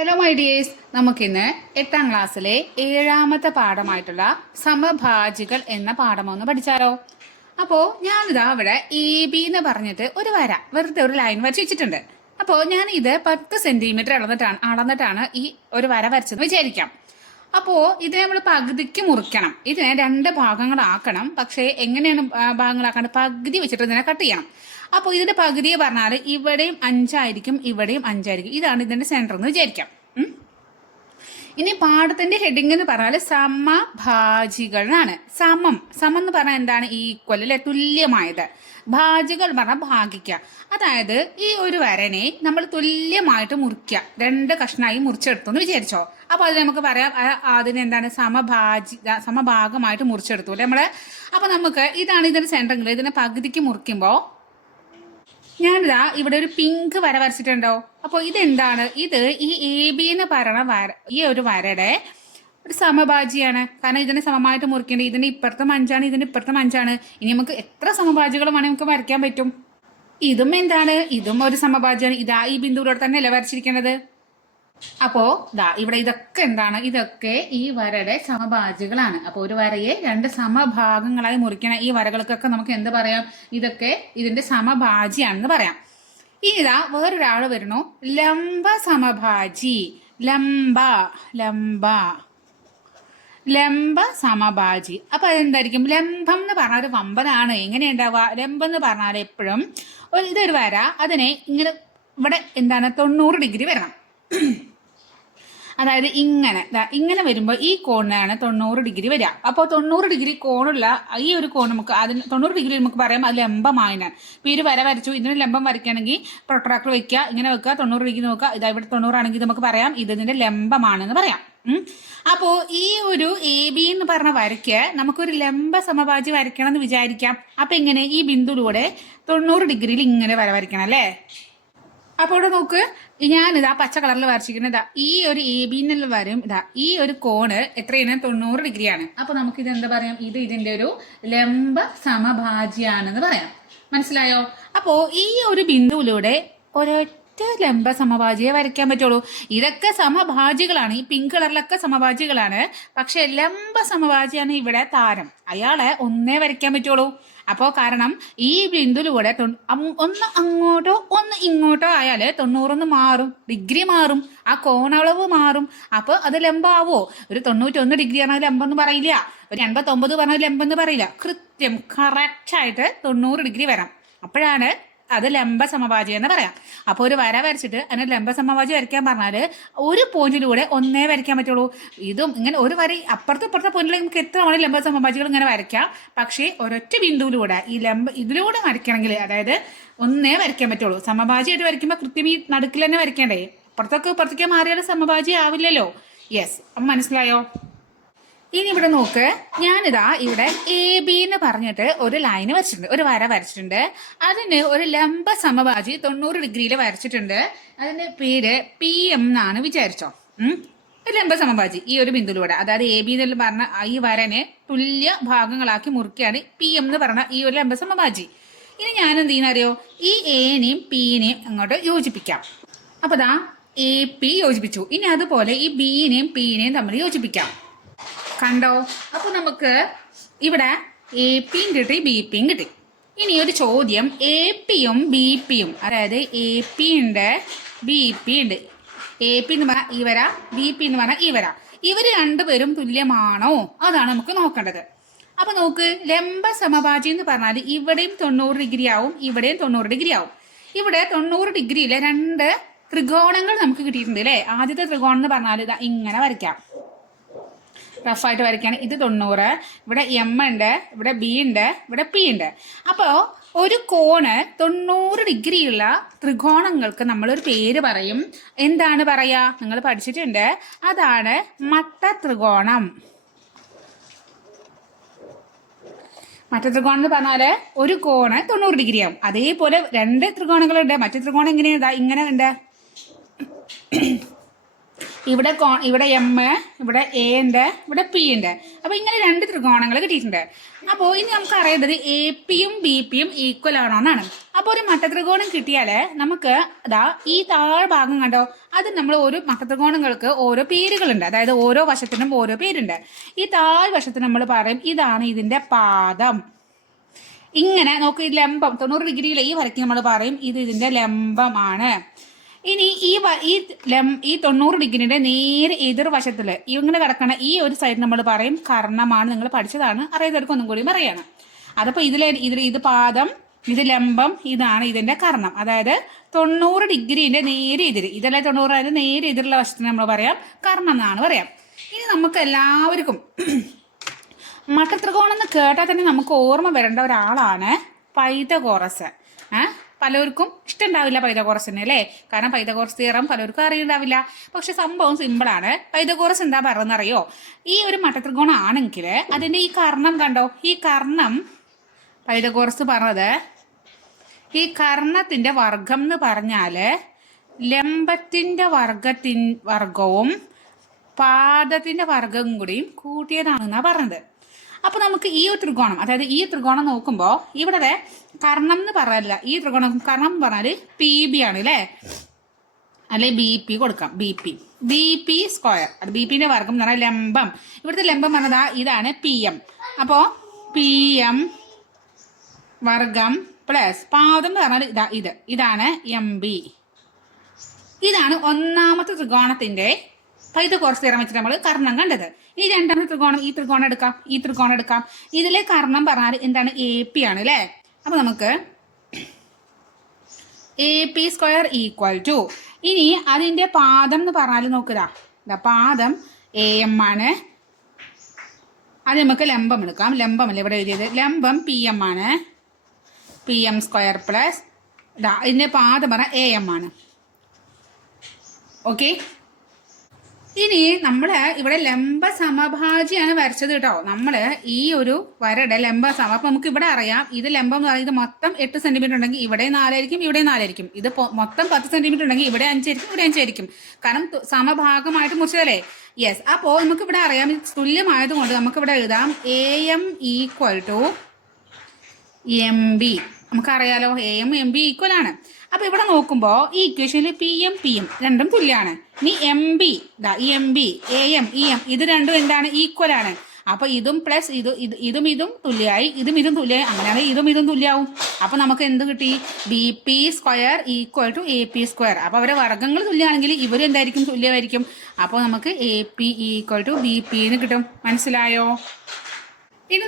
Hello my dears, നമുക്കിന്ന് 8ാം ക്ലാസ്സിലെ 7ാമത്തെ പാഠമായിട്ടുള്ള സമഭാജികൾ എന്ന പാഠമൊന്ന് പഠിച്ചാലോ. അപ്പോൾ ഞാനിതാ ഇവിടെ AB എന്ന് പറഞ്ഞിട്ട് ഒരു വര വെറുതെ ഒരു ലൈൻ വരച്ച് വെച്ചിട്ടുണ്ട്. അപ്പോൾ ഞാൻ ഇത് 10 സെന്റിമീറ്റർ അളന്നിട്ടാണ് ഈ ഒരു വര വരച്ചെന്ന് വിചാരിക്കാം. അപ്പോൾ ഇത് നമ്മൾ പകുതിക്ക് മുറിക്കണം. ഇതിനെ 2 ഭാഗങ്ങളാക്കണം. പക്ഷേ എങ്ങനെയാണ് ഭാഗങ്ങളാക്കേണ്ടത്? പകുതി വെച്ചിട്ട് ഇതിനെ കട്ട് ചെയ്യണം. അപ്പോൾ ഇതിന്റെ പകുതിയെ പറഞ്ഞാൽ ഇവിടെയും 5 ആയിരിക്കും, ഇവിടെയും 5 ആയിരിക്കും. ഇതാണ് ഇതിന്റെ സെന്റർ എന്ന് വിചാരിക്കാം. ഇനി പാഠത്തിന്റെ ഹെഡിങ് എന്ന് പറഞ്ഞാൽ സമഭാജികളാണ്. സമം എന്ന് പറഞ്ഞാൽ എന്താണ്? ഈക്വൽ അല്ലെ, തുല്യമായത്. ഭാജികൾ പറഞ്ഞാൽ ഭാഗിക്കുക. അതായത് ഈ ഒരു വരനെ നമ്മൾ തുല്യമായിട്ട് മുറിക്കുക, 2 കഷ്ണമായി മുറിച്ചെടുത്തു എന്ന് വിചാരിച്ചോ. അപ്പൊ അത് നമുക്ക് പറയാം, അതിനെന്താണ്? സമഭാഗമായിട്ട് മുറിച്ചെടുത്തു അല്ലെ നമ്മള്. അപ്പൊ നമുക്ക് ഇതാണ് ഇതിന്റെ സെന്ററിൽ. ഇതിനെ പകുതിക്ക് മുറിക്കുമ്പോ ഞാനിതാ ഇവിടെ ഒരു പിങ്ക് വര വരച്ചിട്ടുണ്ടോ. അപ്പോൾ ഇതെന്താണ്? ഇത് ഈ AB എന്ന് പറയുന്ന വര, ഈ ഒരു വരയുടെ ഒരു സമഭാജിയാണ്. കാരണം ഇതിനെ സമമായിട്ട് മുറിക്കേണ്ടത്. ഇതിന് ഇപ്പുറത്തും 5 ഇതിന് ഇപ്പുറത്തും 5. ഇനി നമുക്ക് എത്ര സമഭാജികളും വേണമെങ്കിൽ നമുക്ക് വരയ്ക്കാൻ പറ്റും. ഇതും എന്താണ്? ഇതും ഒരു സമഭാജിയാണ്. ഇതാ ഈ ബിന്ദുവിലൂടെ തന്നെയല്ലേ വരച്ചിരിക്കേണ്ടത്. അപ്പോ ഇവിടെ ഇതൊക്കെ എന്താണ്? ഇതൊക്കെ ഈ വരയുടെ സമഭാജികളാണ്. അപ്പൊ ഒരു വരയെ 2 സമഭാഗങ്ങളായി മുറിക്കണം. ഈ വരകൾക്കൊക്കെ നമുക്ക് എന്ത് പറയാം? ഇതൊക്കെ ഇതിന്റെ സമഭാജിയാണെന്ന് പറയാം. ഇനി വേറൊരാള് വരണു, ലംബ സമഭാജി. ലംബ സമഭാജി. അപ്പൊ അതെന്തായിരിക്കും? ലംബം എന്ന് പറഞ്ഞാൽ ഒരു വമ്പനാണ്. എങ്ങനെയുണ്ടാവുക? ലംബം എന്ന് പറഞ്ഞാൽ എപ്പോഴും ഇതൊരു വര, അതിനെ ഇങ്ങനെ ഇവിടെ എന്താണ് 90 ഡിഗ്രി വരണം. അതായത് ഇങ്ങനെ വരുമ്പോൾ ഈ കോണിനാണ് 90 ഡിഗ്രി വരിക. അപ്പോൾ 90 ഡിഗ്രി കോണുള്ള ഈ ഒരു കോൺ നമുക്ക് 90 ഡിഗ്രി നമുക്ക് പറയാം അത് ലംബമായിനാണ്. ഇപ്പോൾ ഈ ഒരു വര വരച്ചു, ഇതിന് ലംബം വരയ്ക്കുകയാണെങ്കിൽ പ്രൊട്രാക്ടർ വെക്കുക, ഇങ്ങനെ വെക്കുക, 90 ഡിഗ്രി നോക്കുക. ഇതാ ഇവിടെ 90 ആണെങ്കിൽ നമുക്ക് പറയാം ഇതിന്റെ ലംബമാണെന്ന് പറയാം. അപ്പോൾ ഈ ഒരു AB എന്ന് പറഞ്ഞ വരയ്ക്ക് നമുക്കൊരു ലംബ സമഭാജി വരയ്ക്കണം എന്ന് വിചാരിക്കാം. അപ്പൊ എങ്ങനെ? ഈ ബിന്ദുവിലൂടെ 90 ഡിഗ്രിയിൽ ഇങ്ങനെ വര വരയ്ക്കണം അല്ലേ. അപ്പോൾ ഇവിടെ നോക്ക്, ഞാനിതാ പച്ച കളറിൽ വരച്ചിരിക്കുന്നത് ഈ ഒരു AB എന്നുള്ള വരും. ഈ ഒരു കോണ് എത്രയാണ്? 90 ഡിഗ്രിയാണ്. അപ്പൊ നമുക്ക് ഇത് എന്താ പറയാം? ഇതിന്റെ ഒരു ലംബ സമഭാജിയാണെന്ന് പറയാം. മനസ്സിലായോ? അപ്പോ ഈ ഒരു ബിന്ദുവിലൂടെ ഒരൊറ്റ ലംബ സമഭാജിയെ വരയ്ക്കാൻ പറ്റുള്ളൂ. ഇതൊക്കെ സമഭാജികളാണ്, ഈ പിങ്ക് കളറിലൊക്കെ സമഭാജികളാണ്. പക്ഷെ ലംബ സമഭാജിയാണ് ഇവിടെ താരം. അയാളെ ഒന്നേ വരയ്ക്കാൻ പറ്റുള്ളൂ. അപ്പോ കാരണം ഈ ബിന്ദുവിലൂടെ ഒന്ന് അങ്ങോട്ടോ ഒന്ന് ഇങ്ങോട്ടോ ആയാൽ 90 മാറും, ഡിഗ്രി മാറും, ആ കോണളവ് മാറും. അപ്പൊ അത് ലംബാവോ? ഒരു 91 ഡിഗ്രി പറഞ്ഞാൽ ലംബം എന്ന് പറയില്ല, ഒരു 89 പറഞ്ഞാൽ ലംബം എന്ന് പറയില്ല. കൃത്യം കറക്റ്റായിട്ട് 90 ഡിഗ്രി വരാം. അപ്പോഴാണ് അത് ലംബ സമഭാജി എന്ന് പറയാം. അപ്പോൾ ഒരു വര വരച്ചിട്ട് അതിന് ലംബ സമഭാജി വരയ്ക്കാൻ പറഞ്ഞാല് ഒരു പോയിന്റിലൂടെ ഒന്നേ വരയ്ക്കാൻ പറ്റുള്ളൂ. ഇതും ഇങ്ങനെ ഒരു വര ഇപ്പുറത്തെ പോയിന്റിലേക്ക് നമുക്ക് എത്ര വേണമെങ്കിൽ ലംബ സമഭാജികൾ ഇങ്ങനെ വരയ്ക്കാം. പക്ഷേ ഒരൊറ്റ ബിന്ദുവിലൂടെ ഇതിലൂടെ വരയ്ക്കണമെങ്കിൽ, അതായത് ഒന്നേ വരയ്ക്കാൻ പറ്റുള്ളൂ. സമഭാജിയായിട്ട് വരയ്ക്കുമ്പോൾ കൃത്യം ഈ നടുക്കിൽ തന്നെ വരയ്ക്കേണ്ടേ. ഇപ്പുറത്തേക്ക് മാറിയാൽ സമഭാജി ആവില്ലല്ലോ. യെസ്, അപ്പം മനസ്സിലായോ? ഇനി ഇവിടെ നോക്ക്, ഞാനിതാ ഇവിടെ AB എന്ന് പറഞ്ഞിട്ട് ഒരു ലൈന് വരച്ചിട്ടുണ്ട്, ഒരു വര വരച്ചിട്ടുണ്ട്. അതിന് ഒരു ലംബ സമഭാജി 90 ഡിഗ്രിയിൽ വരച്ചിട്ടുണ്ട്. അതിന്റെ പേര് PM എന്നാണ് വിചാരിച്ചോ. ലംബ സമഭാജി ഈ ഒരു ബിന്ദുവിലൂടെ, അതായത് AB എന്ന് പറഞ്ഞ ഈ വരനെ തുല്യ ഭാഗങ്ങളാക്കി മുറിക്കുകയാണ് PM എന്ന് പറഞ്ഞ ഈ ഒരു ലംബ സമഭാജി. ഇനി ഞാൻ എന്ത് ചെയ്യുന്നറിയോ? ഈ Aനെയും Pനെയും അങ്ങോട്ട് യോജിപ്പിക്കാം. അപ്പൊ AP യോജിപ്പിച്ചു. ഇനി അതുപോലെ ഈ Bനെയും Pനെയും തമ്മിൽ യോജിപ്പിക്കാം. കണ്ടോ? അപ്പൊ നമുക്ക് ഇവിടെ APയും കിട്ടി, BPയും കിട്ടി. ഇനി ഒരു ചോദ്യം, APയും BPയും, അതായത് AP ഉണ്ട്, BP ഉണ്ട്. AP എന്ന് പറഞ്ഞാൽ ഈ വര, BP എന്ന് പറഞ്ഞാൽ ഈ വര. ഇവര് രണ്ടുപേരും തുല്യമാണോ? അതാണ് നമുക്ക് നോക്കേണ്ടത്. അപ്പൊ നോക്ക്, ലംബ സമഭാജി എന്ന് പറഞ്ഞാൽ ഇവിടെയും 90 ഡിഗ്രി ആവും, ഇവിടെയും 90 ഡിഗ്രി ആവും. ഇവിടെ 90 ഡിഗ്രിയിലെ 2 ത്രികോണങ്ങൾ നമുക്ക് കിട്ടിയിട്ടുണ്ട് അല്ലേ. ആദ്യത്തെ ത്രികോണം എന്ന് പറഞ്ഞാൽ ഇതാ ഇങ്ങനെ വരയ്ക്കാം, റഫായിട്ട് വരയ്ക്കുകയാണ്. ഇത് 90, ഇവിടെ M ഉണ്ട്, ഇവിടെ B ഉണ്ട്, ഇവിടെ P ഉണ്ട്. അപ്പോൾ ഒരു കോണ് 90 ഡിഗ്രിയുള്ള ത്രികോണങ്ങൾക്ക് നമ്മളൊരു പേര് പറയും. എന്താണ് പറയാ? നിങ്ങൾ പഠിച്ചിട്ടുണ്ട്, അതാണ് മട്ടത്രികോണം. മട്ടത്രികോണം എന്ന് പറഞ്ഞാല് ഒരു കോണ് 90 ഡിഗ്രി ആവും. അതേപോലെ 2 ത്രികോണങ്ങളുണ്ട്. മറ്റു ത്രികോണം എങ്ങനെയാണ്? ഇങ്ങനെ ഉണ്ട്. ഇവിടെ എം, ഇവിടെ എ ഉണ്ട്, ഇവിടെ പി ഉണ്ട്. അപ്പോൾ ഇങ്ങനെ 2 ത്രികോണങ്ങൾ കിട്ടിയിട്ടുണ്ട്. അപ്പോൾ ഇനി നമുക്ക് അറിയേണ്ടത് എ പിയും ബി പിയും ഈക്വൽ ആണോ എന്നാണ്. അപ്പോൾ ഒരു മട്ടത്രികോണം കിട്ടിയാൽ നമുക്ക് ഈ താഴ്ഭാഗം കണ്ടോ, അത് നമ്മൾ ഓരോ മട്ടത്രികോണങ്ങൾക്ക് ഓരോ പേരുകളുണ്ട്. അതായത് ഓരോ വശത്തിനും ഓരോ പേരുണ്ട്. ഈ താഴ് വശത്തിന് നമ്മൾ പറയും ഇതാണ് ഇതിൻ്റെ പാദം. ഇങ്ങനെ നോക്ക്, ഈ ലംബം 90 ഡിഗ്രിയിൽ ഈ വരയ്ക്ക് നമ്മൾ പറയും ഇത് ഇതിൻ്റെ ലംബമാണ്. ഇനി ഈ 90 ഡിഗ്രിയുടെ നേരെ എതിർവശത്തിൽ ഇങ്ങനെ കിടക്കണ ഈ ഒരു സൈഡ് നമ്മൾ പറയും കർണമാണ്. നിങ്ങൾ പഠിച്ചതാണ്, അറിയാത്തവർക്ക് ഒന്നും കൂടി പറയാണ്. അതപ്പോൾ ഇത് പാദം, ഇത് ലംബം, ഇതാണ് ഇതിൻ്റെ കർണം. അതായത് 90 ഡിഗ്രീൻ്റെ നേരെ എതിര്, ഇതല്ലേ 90, അതായത് നേരെ എതിരുള്ള വശത്തിന് നമ്മൾ പറയാം കർണം എന്നാണ് പറയാം. ഇനി നമുക്ക് എല്ലാവർക്കും മട്ടത്രികോണം എന്ന് കേട്ടാൽ തന്നെ നമുക്ക് ഓർമ്മ വരേണ്ട ഒരാളാണ് പൈതഗോറസ്. പലർക്കും ഇഷ്ടമുണ്ടാവില്ല പൈതഗോറസിന് അല്ലേ, കാരണം പൈതഗോറസ് തിയറം പലർക്കും അറിയുണ്ടാവില്ല. പക്ഷെ സംഭവം സിമ്പിളാണ്. പൈതഗോറസ് എന്താ പറയുന്നറിയോ, ഈ ഒരു മട്ടത്രികോണം ആണെങ്കിൽ അതിൻ്റെ ഈ കർണം കണ്ടോ, ഈ കർണം പൈതഗോറസ് പറഞ്ഞത് ഈ കർണത്തിൻ്റെ വർഗം എന്ന് പറഞ്ഞാൽ ലംബത്തിൻ്റെ വർഗവും പാദത്തിൻ്റെ വർഗവും കൂടിയും കൂട്ടിയതാണെന്നാണ് പറഞ്ഞത്. അപ്പോൾ നമുക്ക് ഈ ഒരു ത്രികോണം, അതായത് ഈ ത്രികോണം നോക്കുമ്പോൾ ഇവിടെ കർണം എന്ന് പറയല്ല, ഈ ത്രികോണം കർണം എന്ന് പറഞ്ഞാൽ പി ബി ആണ് അല്ലേ, അല്ലെ ബി പി കൊടുക്കാം. ബി പി സ്ക്വയർ, അത് ബി പിന്റെ വർഗം എന്ന് പറഞ്ഞാൽ ലംബം. ഇവിടുത്തെ ലംബം പറഞ്ഞതാ ഇതാണ് പി എം. അപ്പോൾ പി എം വർഗം പ്ലസ് പാദം എന്ന് പറഞ്ഞാൽ ഇതാണ് എം ബി. ഇതാണ് ഒന്നാമത്തെ ത്രികോണത്തിന്റെ പൈതഗോറസ് തിയറം വെച്ചിട്ട് നമ്മൾ കർണം കണ്ടത്. ഇനി രണ്ടാമത്തെ ത്രികോണം, ഈ ത്രികോണം എടുക്കാം. ഇതിലെ കർണം പറഞ്ഞാൽ എന്താണ് എ പി ആണ് അല്ലേ. അപ്പൊ നമുക്ക് A P square equal to, ഇനി അതിന്റെ പാദം എന്ന് പറഞ്ഞാൽ നോക്കുക, പാദം എ എം ആണ്. അത് നമുക്ക് ലംബം എടുക്കാം. ലംബമല്ലേ ഇവിടെ എഴുതിയത്, ലംബം പി എം ആണ്. പി എം സ്ക്വയർ പ്ലസ് ഇതിന്റെ പാദം പറഞ്ഞാൽ എ എം ആണ്. ഓക്കെ, ഇനി നമ്മൾ ഇവിടെ ലംബ സമഭാജിയാണ് വരച്ചത് കേട്ടോ. നമ്മൾ ഈ ഒരു വരയുടെ ലംബ സമ, അപ്പം നമുക്ക് ഇവിടെ അറിയാം ഇത് ലംബം എന്ന് പറയുന്നത് മൊത്തം 8 സെന്റിമീറ്റർ ഉണ്ടെങ്കിൽ ഇവിടെ 4 ആയിരിക്കും, ഇവിടെ 4 ആയിരിക്കും. ഇത് മൊത്തം 10 സെന്റിമീറ്റർ ഉണ്ടെങ്കിൽ ഇവിടെ 5 ആയിരിക്കും, ഇവിടെ 5 ആയിരിക്കും. കാരണം സമഭാഗമായിട്ട് മുറിച്ചതല്ലേ. യെസ്, അപ്പോൾ നമുക്ക് ഇവിടെ അറിയാം ഇത് തുല്യമായതുകൊണ്ട് നമുക്ക് ഇവിടെ എഴുതാം A M equal to M B. നമുക്കറിയാലോ A M M B equal ആണ്. അപ്പൊ ഇവിടെ നോക്കുമ്പോൾ ഈ ഇക്വേഷനിൽ പി എം രണ്ടും തുല്യമാണ്. ഇനി എം ബി, ഈ M B A M E M ഇത് രണ്ടും എന്താണ്, ഈക്വൽ ആണ്. അപ്പൊ ഇതും പ്ലസ് ഇതും തുല്യമായി, ഇതും തുല്യമായി, അങ്ങനെയാണെങ്കിൽ ഇതും തുല്യമാവും. അപ്പൊ നമുക്ക് എന്ത് കിട്ടി, B P square equal to A P square. അപ്പൊ അവരെ വർഗ്ഗങ്ങൾ തുല്യമാണെങ്കിൽ ഇവരും എന്തായിരിക്കും, തുല്യമായിരിക്കും. അപ്പോൾ നമുക്ക് A P equal to B P എന്ന് കിട്ടും. മനസ്സിലായോ? ഇനി